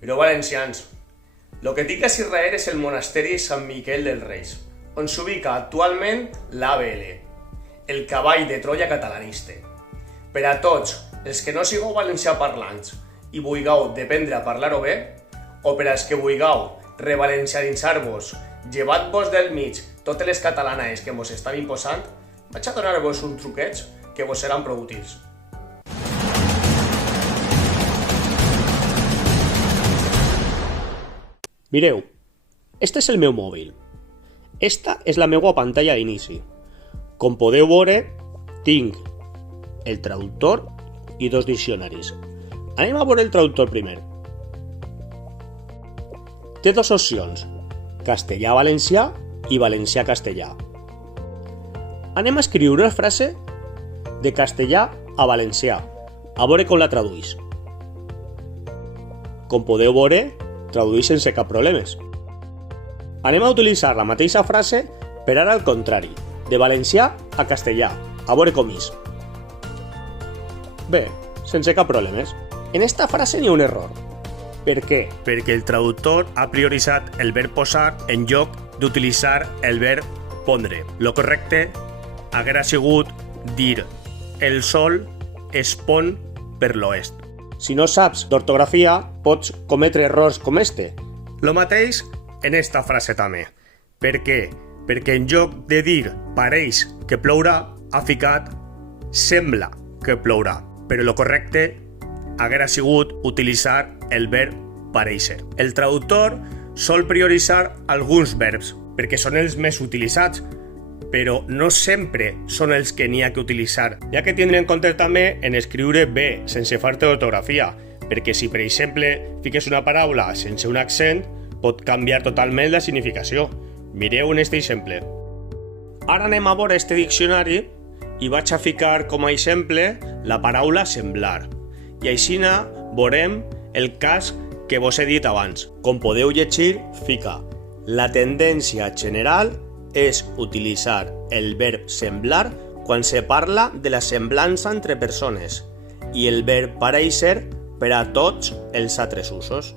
Mireu, valencians, lo que tinc a Israel és el monasteri Sant Miquel dels Reis, on s'ubica actualment l'ABL, el cavall de Troia catalanista. Per a tots els que no sigueu valencià parlants i vulgueu aprendre a parlar-ho bé, o per als que vulgueu revalencianitzar-vos, llevat-vos del mig totes les catalanes que mos estan imposant, vaig a donar-vos uns truquets que vos seran prou útils. Mireu, este és el meu mòbil. Esta és la meva pantalla d'inici. Com podeu veure, tinc el traductor i dos diccionaris. Anem a veure el traductor primer. Té dues opcions, castellà-valencià i valencià-castellà. Anem a escriure una frase de castellà a valencià, a veure com la traduïs. Com podeu veure, traduïs sense cap problemes. Anem a utilitzar la mateixa frase, per ara al contrari, de valencià a castellà, a veure com és. Bé, sense cap problemes. En esta frase n'hi ha un error. Per què? Perquè el traductor ha prioritzat el verb posar en lloc d'utilitzar el verb pondre. Lo correcte haguera sigut dir el sol es pon per l'oest. Si no saps d'ortografia, pots cometre errors com este. Lo mateix en esta frase també. Per què? Perquè en lloc de dir pareix que plourà, ha ficat sembla que plourà. Però lo correcte haguera sigut utilitzar el verb pareixer. El traductor sol prioritzar alguns verbs, perquè són els més utilitzats, però no sempre són els que n'hi ha que utilitzar. Hi ha que tindre en compte també en escriure bé, sense falta d'ortografia, perquè si, per exemple, fiques una paraula sense un accent, pot canviar totalment la significació. Mireu en este exemple. Ara anem a veure este diccionari i vaig a ficar com a exemple la paraula semblar. I així veurem el cas que vos he dit abans. Com podeu llegir, fica la tendència general és utilitzar el verb semblar quan se parla de la semblança entre persones i el verb pareixer per a tots els altres usos.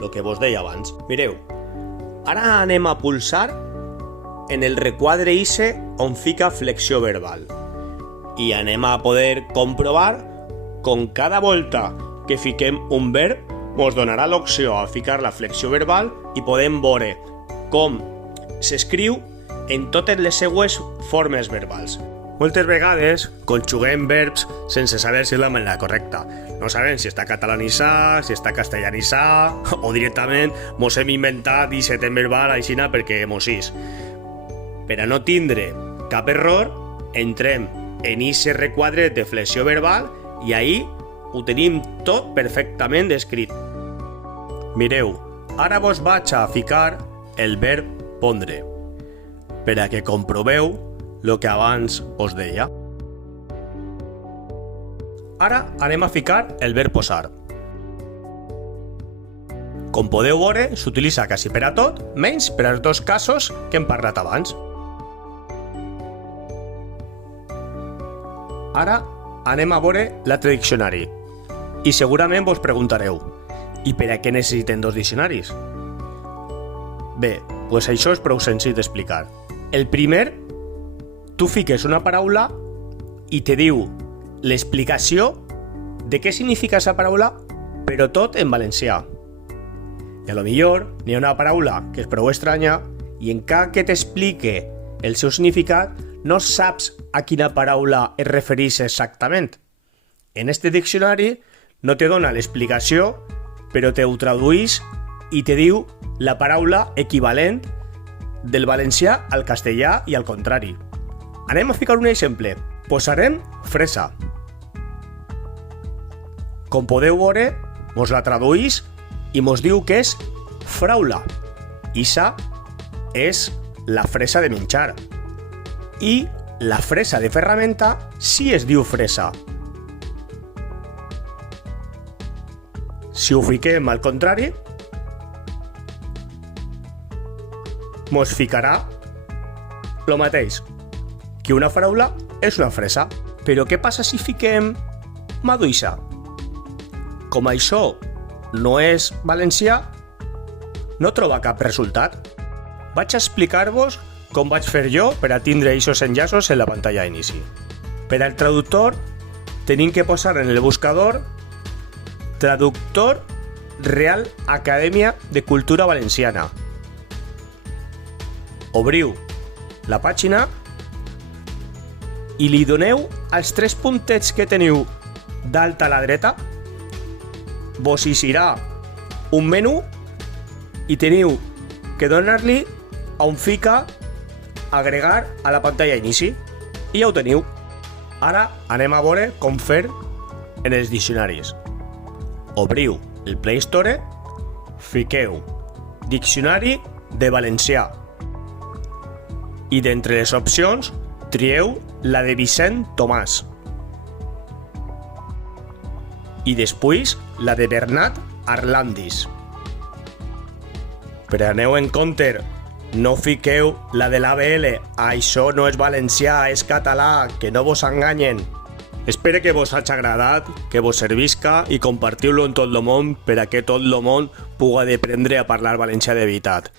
El que vos deia abans. Mireu, ara anem a pulsar en el requadre ixe on fica flexió verbal i anem a poder comprovar com cada volta que fiquem un verb mos donarà l'opció a ficar la flexió verbal i podem veure com s'escriu en totes les seues formes verbals. Moltes vegades conjuguem verbs sense saber si és la manera correcta. No sabem si està catalanitzat, si està castellanitzat o directament mos hem inventat i setem verbal aixina perquè mos és. Per a no tindre cap error, entrem en aquest requadre de flexió verbal i ahí ho tenim tot perfectament descrit. Mireu, ara vos vaig a ficar el verb pondre, per a que comproveu el que abans us deia. Ara anem a ficar el verb posar. Com podeu veure, s'utilitza quasi per a tot, menys per als dos casos que hem parlat abans. Ara anem a veure l'altre diccionari. I segurament vos preguntareu, i per a què necessiten dos diccionaris? Bé, doncs això és prou senzill d'explicar. El primer, tu fiques una paraula i te diu l'explicació de què significa aquesta paraula, però tot en valencià. I a lo millor n'hi ha una paraula que és prou estranya i encara que t'explique el seu significat, no saps a quina paraula es refereix exactament. En este diccionari no te dona l'explicació, però te ho traduïs i te diu la paraula equivalent del valencià al castellà i al contrari. Anem a ficar un exemple. Posarem fresa. Com podeu veure, mos la traduïs i mos diu que és fraula. Ixa és la fresa de menjar. I la fresa de ferramenta sí es diu fresa. Si ho fiquem al contrari, mos ficarà lo mateix, que una paraula és una fresa. Però què passa si fiquem maduixa? Com això no és valencià, no troba cap resultat. Vaig explicar-vos com vaig fer jo per a tindre aquests enllaços en la pantalla d'inici. Per al traductor tenim que posar en el buscador Traductor Real Acadèmia de Cultura Valenciana. Obriu la pàgina i li doneu als 3 puntets que teniu dalt a la dreta. Vos hi serà un menú i teniu que donar-li on fica agregar a la pantalla d'inici i ja ho teniu. Ara anem a veure com fer en els diccionaris. Obriu el Play Store, fiqueu Diccionari de Valencià i d'entre les opcions trieu la de Vicent Tomàs i després la de Bernat Arlandis. Però aneu en compte, no fiqueu la de l'ABL, això no és valencià, és català, que no vos enganyen. Espero que vos hagi agradat, que vos servisca i compartiu-lo en tot el món per a que tot el món pugui aprendre a parlar valencià de veritat.